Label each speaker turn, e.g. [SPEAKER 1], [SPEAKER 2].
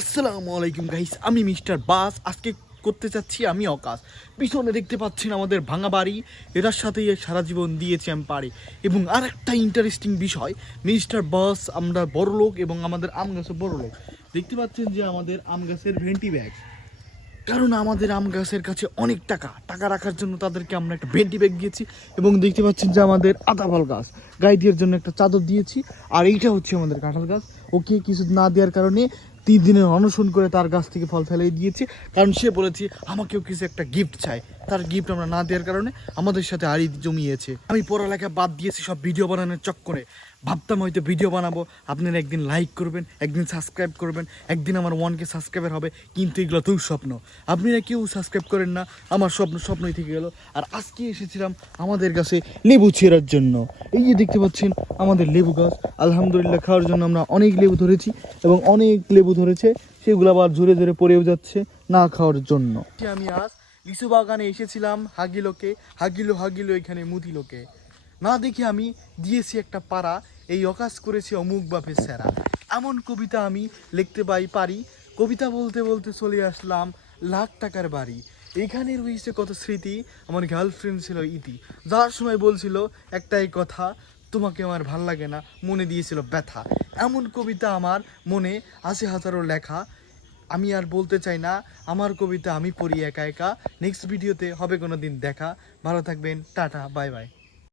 [SPEAKER 1] আসসালামু আলাইকুম গাইস, আমি মিস্টার বাস। আজকে করতে চাচ্ছি আমি অকাশ। পিছনে দেখতে পাচ্ছেন আমাদের ভাঙা বাড়ি। এটার সাথেই সারা জীবন দিয়েছি আমি পারি এবং আর একটা ইন্টারেস্টিং বিষয়, মিস্টার বাস আমরা বড় লোক এবং আমাদের আম গাছের বড় লোক দেখতে পাচ্ছেন যে আমাদের আম গাছের ভেন্টি ব্যাগ। কারণ আমাদের আম গাছের কাছে অনেক টাকা। টাকা রাখার জন্য তাদেরকে আমরা একটা ভেন্টি ব্যাগ দিয়েছি এবং দেখতে পাচ্ছেন যে আমাদের আদাফল গাছ। গায়ে দেওয়ার জন্য একটা চাদর দিয়েছি। আর এইটা হচ্ছে আমাদের কাঁঠাল গাছ। ওকে কিছু না দেওয়ার কারণে তিন দিনের অনশন করে তার গাছ থেকে ফল ফেলে দিয়েছি। কারণ সে বলেছে, আমাকেও কিছু একটা গিফট চাই। তার গিফট আমরা না দেওয়ার কারণে আমাদের সাথে আড়ি জমিয়েছে। আমি পড়ালেখা বাদ দিয়েছি, সব ভিডিও বানানোর চক্করে। ভাবতাম হয়তো ভিডিও বানাবো। আপনারা একদিন লাইক করবেন, একদিন সাবস্ক্রাইব করবেন, একদিন আমার ওয়ানকে সাবস্ক্রাইবার হবে। কিন্তু এগুলো তো স্বপ্ন। আপনারা কেউ সাবস্ক্রাইব করেন না। আমার স্বপ্ন স্বপ্নই থেকে গেল। আর আজকে এসেছিলাম আমাদের কাছে লেবু ছেঁড়ার জন্য। এই যে দেখতে পাচ্ছেন, আমাদের লেবু গাছ। আলহামদুলিল্লাহ, খাওয়ার জন্য আমরা অনেক লেবু ধরেছি এবং অনেক লেবু ধরেছে, সেগুলো আবার ঝরে ঝরে পড়েও যাচ্ছে না খাওয়ার জন্য। আমি আজ লিচু বাগানে এসেছিলাম হাগিলোকে, হাগিলো হাগিলো এখানে মুদিলোকে। না দেখে আমি দিয়েছি একটা পাড়া, এই অকাশ করেছে অমুক বাপের সেরা। এমন কবিতা আমি লিখতে পাই, পারি। কবিতা বলতে বলতে চলে আসলাম লাখ টাকার বাড়ি। এখানে রয়েছে কত স্মৃতি, আমার গার্লফ্রেন্ড ছিল ইতি। যার সময় বলছিল একটাই কথা তোমাকে আমার ভালো লাগে না, মনে দিয়েছিল ব্যথা। এমন কবিতা আমার মনে আশি হাজারও লেখা। আমি আর বলতে চাই না, আমার কবিতা আমি পড়ি একা একা। নেক্সট ভিডিওতে হবে কোনো দিন দেখা। ভালো থাকবেন, টাটা বাই বাই